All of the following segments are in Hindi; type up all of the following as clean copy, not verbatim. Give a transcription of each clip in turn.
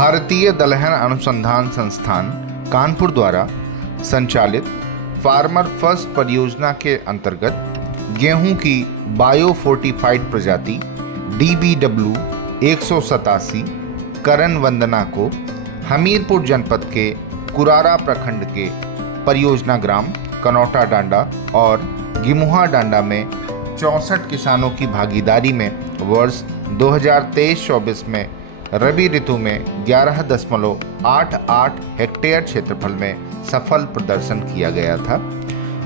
भारतीय दलहन अनुसंधान संस्थान कानपुर द्वारा संचालित फार्मर फर्स्ट परियोजना के अंतर्गत गेहूं की बायो फोर्टिफाइड प्रजाति DBW 187 करण वंदना को हमीरपुर जनपद के कुरारा प्रखंड के परियोजना ग्राम कनौटा डांडा और गिमुहा डांडा में 64 किसानों की भागीदारी में वर्ष 2023-24 में रबी ऋतु में 11.88 हेक्टेयर क्षेत्रफल में सफल प्रदर्शन किया गया था।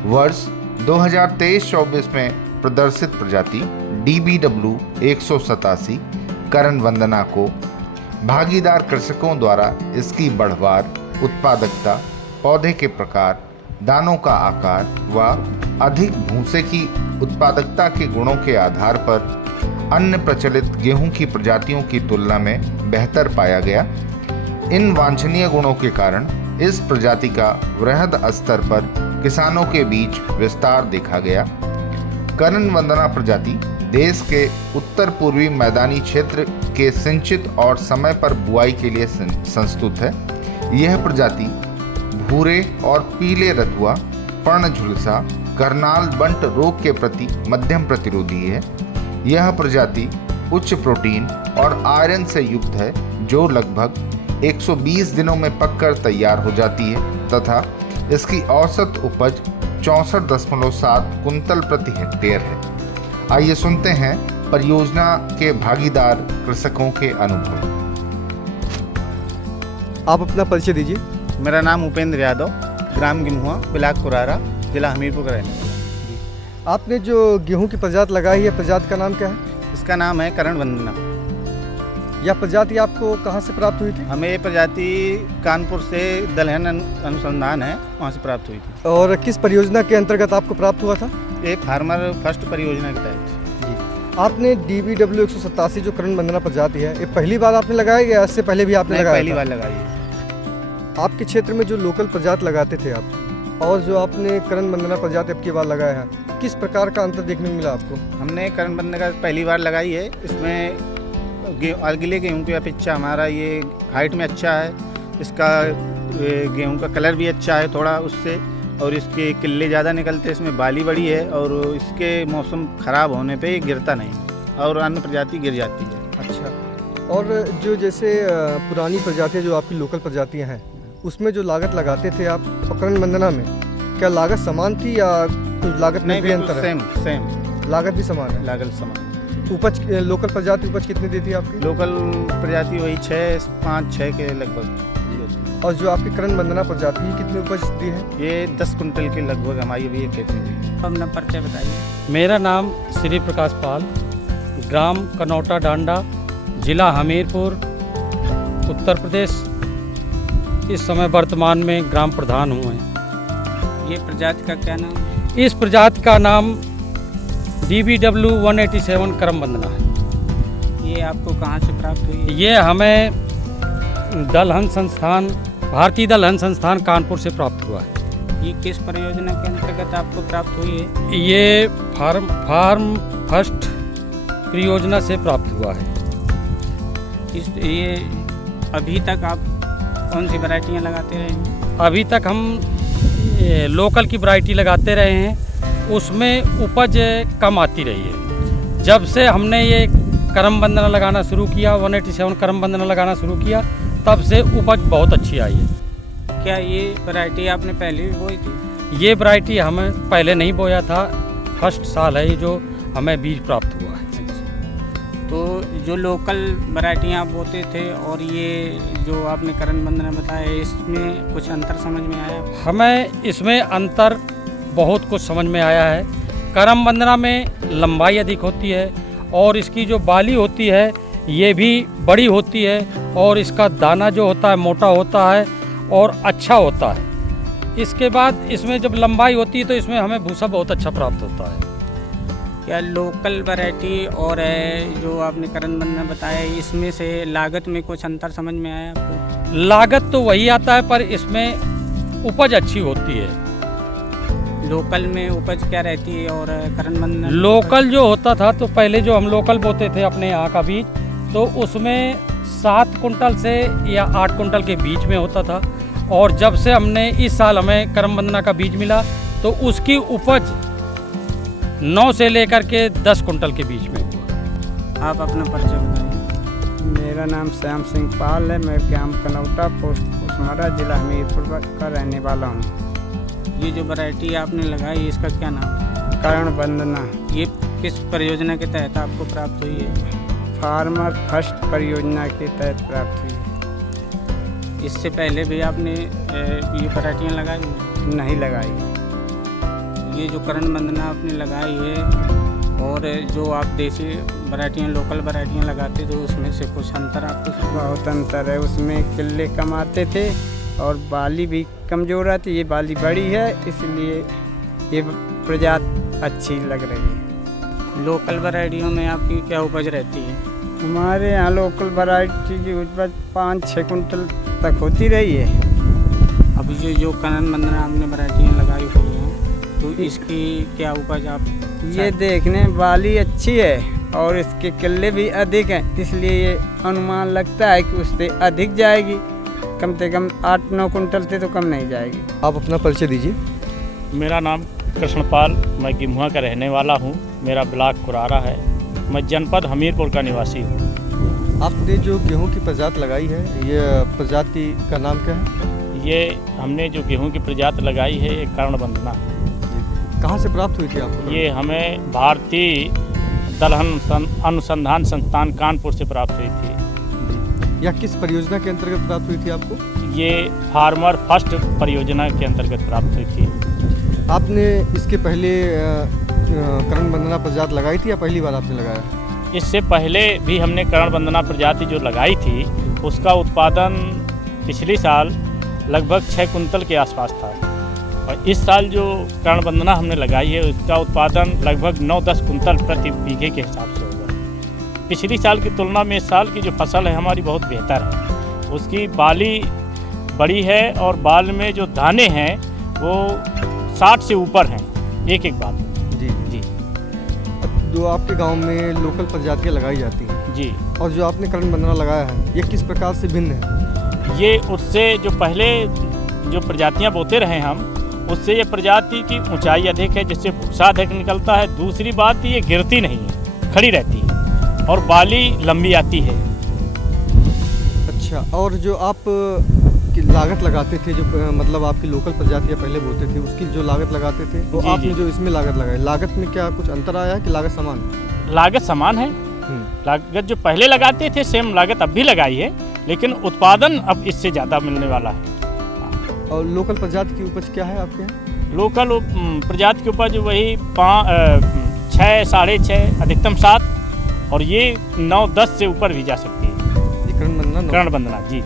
वर्ष 2023-24 में प्रदर्शित प्रजाति DBW 187 करण वंदना को भागीदार कृषकों द्वारा इसकी बढ़वार, उत्पादकता, पौधे के प्रकार, दानों का आकार व अधिक भूसे की उत्पादकता के गुणों के आधार पर अन्य प्रचलित गेहूं की प्रजातियों की तुलना में बेहतर पाया गया। इन वांछनीय गुणों के कारण इस प्रजाति का वृहद स्तर पर किसानों के बीच विस्तार देखा गया। करण वंदना प्रजाति देश के उत्तर पूर्वी मैदानी क्षेत्र के सिंचित और समय पर बुआई के लिए संस्तुत है। यह प्रजाति भूरे और पीले रतुआ, पर्ण झुलसा, करनाल बंट रोग के प्रति मध्यम प्रतिरोधी है। यह प्रजाति उच्च प्रोटीन और आयरन से युक्त है, जो लगभग 120 दिनों में पककर तैयार हो जाती है तथा इसकी औसत उपज 64.7 कुंतल प्रति हेक्टेयर है। आइए सुनते हैं परियोजना के भागीदार कृषकों के अनुभव। आप अपना परिचय दीजिए। मेरा नाम उपेंद्र यादव, ग्राम गिमुहा, ब्लॉक कुरारा, जिला हमीरपुर का रहने वाला। आपने जो गेहूं की प्रजाति लगाई है, प्रजाति का नाम क्या है? इसका नाम है करण वंदना। यह प्रजाति आपको कहां से प्राप्त हुई थी? हमें ये प्रजाति कानपुर से दलहन अनुसंधान है, वहाँ से प्राप्त हुई थी। और किस परियोजना के अंतर्गत आपको प्राप्त हुआ था? ये फार्मर फर्स्ट परियोजना के तहत। जी। आपने DBW 187 जो करण वंदना प्रजाति है, ये पहली बार आपने लगाई या इससे पहले भी आपने लगाया? पहली बार लगाई है। आपके क्षेत्र में जो लोकल प्रजाति लगाते थे आप और जो आपने करण वंदना प्रजाति अब की बार लगाया है, किस प्रकार का अंतर देखने को मिला आपको? हमने करण वंदना का पहली बार लगाई है। इसमें अगले गेहूँ की अपेक्षा हमारा ये हाइट में अच्छा है, इसका गेहूँ का कलर भी अच्छा है थोड़ा उससे, और इसके किल्ले ज़्यादा निकलते हैं, इसमें बाली बड़ी है और इसके मौसम ख़राब होने पे ये गिरता नहीं और अन्य प्रजाति गिर जाती है। अच्छा। और जो जैसे पुरानी प्रजातियाँ जो आपकी लोकल प्रजातियाँ हैं, उसमें जो लागत लगाते थे आप करण वंदना में, क्या लागत समान थी या कुछ लागत में भी अंतर है? सेम लागत भी समान है। लागत समान। उपज लोकल प्रजाति उपज कितनी देती है आपकी? लोकल प्रजाति वही 5-6 के लगभग। और जो आपकी करण वंदना प्रजाति है, कितनी उपज दी है? ये 10 कुंटल के लगभग हमारी अभी एक खेत में हुई। अपना परिचय बताइए। मेरा नाम श्री प्रकाश पाल, ग्राम कनौटा डांडा, जिला हमीरपुर, उत्तर प्रदेश। इस समय वर्तमान में ग्राम प्रधान हूँ। ये प्रजाति का क्या नाम? इस प्रजाति का नाम DBW 187 करण वंदना है। ये आपको कहाँ से प्राप्त हुई? ये हमें दलहन संस्थान, भारतीय दलहन संस्थान कानपुर से प्राप्त हुआ है। ये किस परियोजना के अंतर्गत आपको प्राप्त हुई है? ये फार्म फर्स्ट परियोजना से प्राप्त हुआ है। ये अभी तक आप कौन सी वैरायटियाँ लगाते रहे हैं? अभी तक हम लोकल की वैरायटी लगाते रहे हैं, उसमें उपज कम आती रही है। जब से हमने ये करण वंदना लगाना शुरू किया, 187 करण वंदना लगाना शुरू किया, तब से उपज बहुत अच्छी आई है। क्या ये वैरायटी आपने पहले भी बोई थी? ये वैरायटी हमें पहले नहीं बोया था, फर्स्ट साल है ये जो हमें बीज प्राप्त हुआ है। तो जो लोकल वैरायटियाँ आप बोते थे और ये जो आपने करण वंदना बताया, इसमें कुछ अंतर समझ में आया? हमें इसमें अंतर बहुत कुछ समझ में आया है। करण वंदना में लंबाई अधिक होती है और इसकी जो बाली होती है ये भी बड़ी होती है और इसका दाना जो होता है मोटा होता है और अच्छा होता है। इसके बाद इसमें जब लंबाई होती है तो इसमें हमें भूसा बहुत अच्छा प्राप्त होता है। क्या लोकल वैरायटी और जो आपने करण वंदना बताया, इसमें से लागत में कुछ अंतर समझ में आया आपको? लागत तो वही आता है पर इसमें उपज अच्छी होती है। लोकल में उपज क्या रहती है और करण वंदना? लोकल जो होता था तो पहले जो हम लोकल बोते थे अपने यहाँ का बीज, तो उसमें 7 कुंटल से या 8 कुंटल के बीच में होता था। और जब से हमने इस साल हमें करम बंदना का बीज मिला तो उसकी उपज 9 से लेकर के 10 कुंटल के बीच में हुआ। आप अपना परिचय बताइए। मेरा नाम श्याम सिंह पाल है। मैं ग्राम कनौटा पोस्ट कुसमारा जिला हमीरपुर का रहने वाला हूँ। ये जो वैरायटी आपने लगाई इसका क्या नाम है? कर्ण वंदना ये किस परियोजना के तहत आपको प्राप्त हुई है? फार्मर फर्स्ट परियोजना के तहत प्राप्त हुई है। इससे पहले भी आपने ये वैरायटियाँ लगाई हैं? नहीं लगाई। ये जो करण वंदना आपने लगाई है और जो आप देसी वैरायटियाँ लोकल वैरायटियाँ लगाते तो उसमें से कुछ अंतर आपको? बहुत अंतर है। उसमें किले कम आते थे और बाली भी कमज़ोर आती। ये बाली बड़ी है इसलिए ये प्रजाति अच्छी लग रही है। लोकल वैरायटियों में आपकी क्या उपज रहती है? हमारे यहाँ लोकल वैरायटी की उपज 5-6 कुंटल तक होती रही है। अब ये जो करण वंदना आपने वैरायटियाँ लगाई हुई हैं तो इसकी क्या उपज आप? ये देखने में बाली अच्छी है और इसके किले भी अधिक हैं, इसलिए ये अनुमान लगता है कि उससे अधिक जाएगी। कम से कम 8-9 कुंटल से तो कम नहीं जाएगी। आप अपना परिचय दीजिए। मेरा नाम कृष्णपाल, मैं गिम्हुआ का रहने वाला हूँ। मेरा ब्लॉक कुरारा है। मैं जनपद हमीरपुर का निवासी हूँ। आपने जो गेहूं की प्रजाति लगाई है, ये प्रजाति का नाम क्या है? ये हमने जो गेहूं की प्रजाति लगाई है ये कर्ण वंदना है। कहाँ से प्राप्त हुई थी आपको? ये हमें भारतीय दलहन अनुसंधान संस्थान कानपुर से प्राप्त हुई थी। या किस परियोजना के अंतर्गत प्राप्त हुई थी आपको? ये फार्मर फर्स्ट परियोजना के अंतर्गत प्राप्त हुई थी। आपने इसके पहले करण वंदना प्रजाति लगाई थी या पहली बार आपने लगाया? इससे पहले भी हमने कर्ण वंदना प्रजाति जो लगाई थी उसका उत्पादन पिछले साल लगभग 6 कुंटल के आसपास था। और इस साल जो कर्ण वंदना हमने लगाई है उसका उत्पादन लगभग 9-10 कुंटल प्रति बीघे के हिसाब से होगा। पिछली साल की तुलना में इस साल की जो फसल है हमारी बहुत बेहतर है। उसकी बाली बड़ी है और बाल में जो दाने हैं वो 60 से ऊपर हैं एक बाल में। जी। जो आपके गांव में लोकल प्रजातियां लगाई जाती हैं जी, और जो आपने करण वंदना लगाया है, ये किस प्रकार से भिन्न है? ये उससे जो पहले जो प्रजातियां बोते रहे हम उससे ये प्रजाति की ऊंचाई अधिक है जिससे भूसा अधिक निकलता है। दूसरी बात ये गिरती नहीं है, खड़ी रहती है और बाली लंबी आती है। अच्छा, और जो आप की लागत लगाते थे, जो मतलब आपकी लोकल प्रजातियां पहले बोते थे उसकी जो लागत लगाते थे वो जी, आपने जी। जो इसमें लागत लगाई, लागत में क्या कुछ अंतर आया है कि लागत समान? लागत समान है। लागत जो पहले लगाते थे सेम लागत अब भी लगाई है, लेकिन उत्पादन अब इससे ज़्यादा मिलने वाला है। और लोकल प्रजाति की उपज क्या है आपके यहाँ? लोकल प्रजाति की उपज वही 6, 6.5, अधिकतम 7 और ये 9-10 से ऊपर भी जा सकती है। करण वंदना कर्ण वंदना जी।